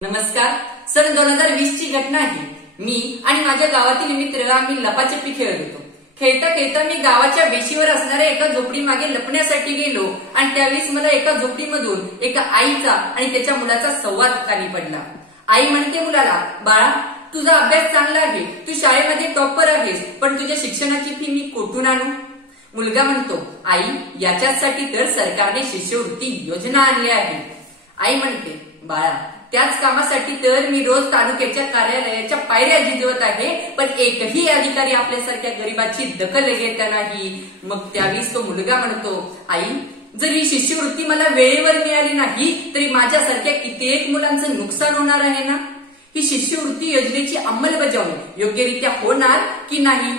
नमस्कार. सन 2020 ची घटना आहे. मी आणि माझ्या गावातील मित्र आम्ही लपाछपी खेळत होतो. खेळता खेळता मी गावाच्या वेशीवर असणाऱ्या एका झोपडी मागे लपण्यासाठी गेलो आणि त्यावेळेस मला एका झोपडीमधून एका आईचा आणि त्याच्या मुलाचा संवाद कानी पडला. आई म्हणते मुलाला, बाळा तुझा अभ्यास चांगला आहे, तू शाळेमध्ये टॉपर आहेस, पण तुझ्या शिक्षणाची फी मी कुठून आणू? मुलगा म्हणतो, आई याच्यासाठी तर सरकारने शिष्यवृत्ती योजना आणली आहे. आई म्हणते, बाळा त्याच कामासाठी तर मी रोज तालुक्याच्या कार्यालयाच्या पायऱ्या झिजवत आहे, पण एकही अधिकारी आपल्यासारख्या गरीबाची दखल घेत नाही. मग त्यावेळेस तो मुलगा म्हणतो, आई जर ही शिष्यवृत्ती मला वेळेवर मिळाली नाही तरी माझ्यासारख्या कित्येक मुलांचं नुकसान होणार आहे ना. ही शिष्यवृत्ती योजनेची अंमलबजावणी योग्यरित्या होणार की नाही?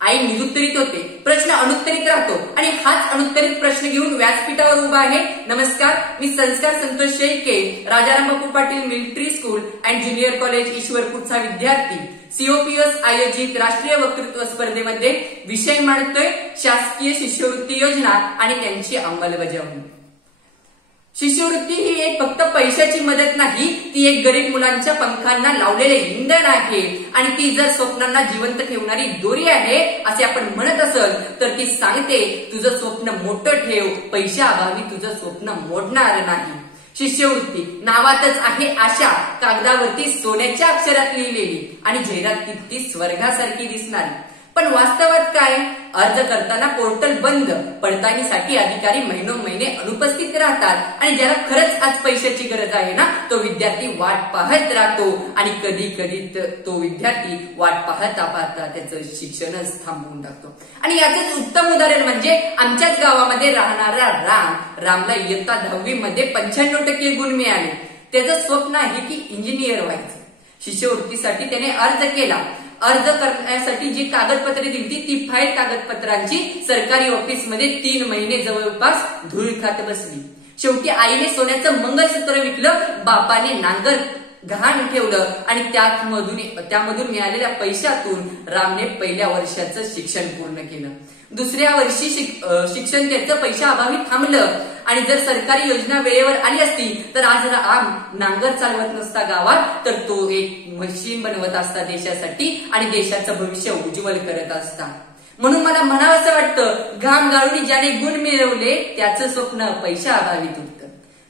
आई निरुत्तरित होते, प्रश्न अनुत्तरित राहतो आणि हाच अनुत्तरित प्रश्न घेऊन व्यासपीठावर उभा आहे. नमस्कार, मी Sanskar Santosh Shelke, Rajaram Bapu Patil military school and junior college ईश्वरपूरचा विद्यार्थी. सीओपीएस आयोजित राष्ट्रीय वक्तृत्व स्पर्धेमध्ये विषय मांडतोय शासकीय शिष्यवृत्ती योजना आणि त्यांची अंमलबजावणी. शिष्यवृत्ती ही एक फक्त पैशाची मदत नाही, ती एक गरीब मुलांच्या पंखांना लावलेले इंधन आहे आणि ती जर स्वप्नांना जिवंत ठेवणारी दोरी आहे असे आपण म्हणत असल तर ती सांगते, तुझं स्वप्न मोठं ठेव, पैशाअभावी तुझं स्वप्न मोडणार नाही. शिष्यवृत्ती नावातच आहे आशा, कागदावरती सोन्याच्या अक्षरात लिहिलेली आणि जाहिरात ती स्वर्गासारखी दिसणारी. पण वास्तवात काय? अर्ज करताना पोर्टल बंद, पडताळणीसाठी अधिकारी महिनोमहिने अनुपस्थित राहतात आणि ज्याला खरंच आज पैशाची गरज आहे ना, तो विद्यार्थी वाट पाहत राहतो आणि कधी कधी तो विद्यार्थी वाट पाहता पाहता त्याचं शिक्षणच थांबवून टाकतो. आणि याचंच उत्तम उदाहरण म्हणजे आमच्याच गावामध्ये राहणारा रामला इयत्ता 10वी मध्ये 95% गुण मिळाले. त्याचं स्वप्न आहे की इंजिनियर व्हायचं. शिष्यवृत्तीसाठी त्याने अर्ज केला. अर्ज करण्यासाठी जी कागदपत्रे दिली ती फाईल कागदपत्रांची सरकारी ऑफिसमध्ये 3 महिने जवळपास धूळ खात बसली. शेवटी आईने सोन्याचं मंगळसूत्र विकलं, बापाने नांगर गहाण ठेवलं आणि त्यामधून मिळालेल्या पैशातून रामने पहिल्या वर्षाचं शिक्षण पूर्ण केलं. दुसऱ्या वर्षी शिक्षण त्याचं पैशाअभावी थांबलं आणि जर सरकारी योजना वेळेवर आली असती तर आज राम नांगर चालवत नसता गावात, तर तो एक मशीन बनवत असता देशासाठी आणि देशाचं भविष्य उज्ज्वल करत असता. म्हणून मला म्हणावंसं वाटतं, घाम गाळून ज्याने गुण मिळवले त्याचं स्वप्न पैशाअभावी तुटतं.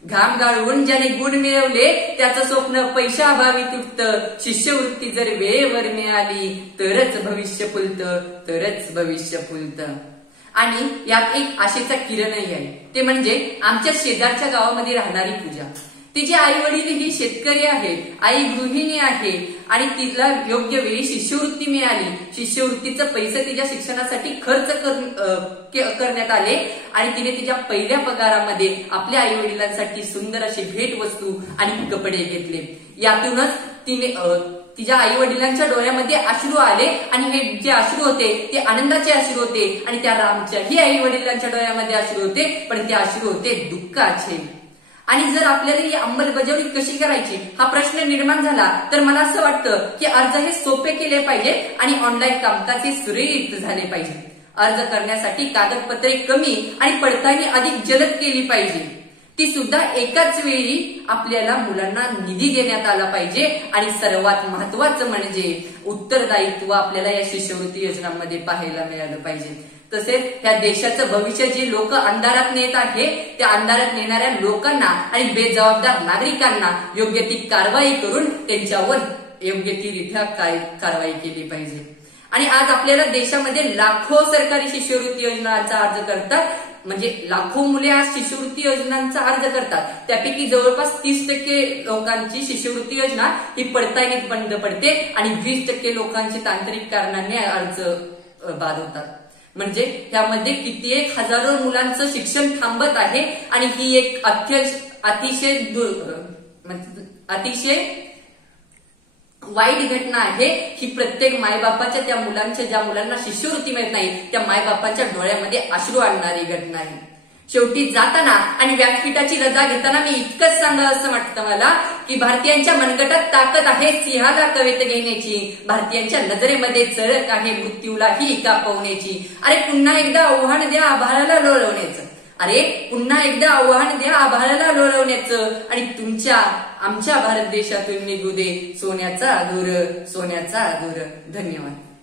घाम गाळून ज्याने गुण मिळवले त्याचं स्वप्न पैशाअभावी तुटतं. शिष्यवृत्ती जर वेळेवर मिळाली तरच भविष्य फुलतं, तरच भविष्य फुलतं. आणि यात एक आशेचा किरणही आहे, ते म्हणजे आमच्या शेजारच्या गावामध्ये राहणारी पूजा. तिचे आई वडील ही शेतकरी आहेत, आई गृहिणी आहे आणि तिला योग्य वेळी शिष्यवृत्ती मिळाली. शिष्यवृत्तीचं पैसे तिच्या शिक्षणासाठी खर्च करण्यात आले आणि तिने तिच्या पहिल्या पगारामध्ये आपल्या आई वडिलांसाठी सुंदर अशी भेटवस्तू आणि कपडे घेतले. यातूनच तिने तिच्या आई वडिलांच्या डोळ्यामध्ये अश्रू आले आणि हे जे अश्रू होते ते आनंदाचे अश्रू होते आणि त्या रामच्याही आई वडिलांच्या डोळ्यामध्ये अश्रू होते, पण ते अश्रू होते दुःखाचे. आणि जर आपल्याला ही अंमलबजावणी कशी करायची हा प्रश्न निर्माण झाला तर मला असं वाटतं की अर्ज हे सोपे केले पाहिजे आणि ऑनलाईन कामकाज हे सुरळीत झाले पाहिजे. अर्ज करण्यासाठी कागदपत्रे कमी आणि पडताळणी अधिक जलद केली पाहिजे. ती सुद्धा एकाच वेळी आपल्याला मुलांना निधी देण्यात आला पाहिजे आणि सर्वात महत्वाचं म्हणजे उत्तरदायित्व आपल्याला या शिष्यवृत्ती योजनांमध्ये पाहायला मिळालं पाहिजे. तसेच ह्या देशाचं भविष्य जे लोक अंधारात नेत आहे त्या अंधारात नेणाऱ्या लोकांना आणि बेजबाबदार नागरिकांना योग्य ती कारवाई करून त्यांच्यावर योग्य ती रित्या कारवाई केली पाहिजे. आणि आज आपल्याला देशामध्ये लाखो सरकारी शिष्यवृत्ती योजनांचा अर्ज करतात, म्हणजे लाखो मुले आज शिष्यवृत्ती योजनांचा अर्ज करतात. त्यापैकी जवळपास 30% लोकांची शिष्यवृत्ती योजना ही पडताळणीत बंद पडते आणि 20% लोकांची तांत्रिक कारणाने अर्ज बाद होतात. म्हणजे त्यामध्ये कित्येक हजारो मुलांचं शिक्षण थांबत आहे आणि ही एक अतिशय वाईट घटना आहे. ही प्रत्येक मायबापाच्या त्या मुलांच्या ज्या मुलांना शिष्यवृत्ती मिळत नाही त्या मायबापाच्या डोळ्यामध्ये अश्रू आणणारी घटना आहे. शेवटी जाताना आणि व्यासपीठाची रजा घेताना मी इतकंच सांगावं असं वाटतं मला की भारतीयांच्या मनगटात ताकद आहे सिंहाला कवेत घेण्याची, भारतीयांच्या नजरेमध्ये चळक आहे मृत्यूलाही कापवण्याची. अरे पुन्हा एकदा आव्हान द्या आभाळाला लोळवण्याचं. अरे पुन्हा एकदा आव्हान द्या आभाळाला लोळवण्याचं आणि आमच्या भारत देशातून निघू दे सोन्याचा धूर. धन्यवाद.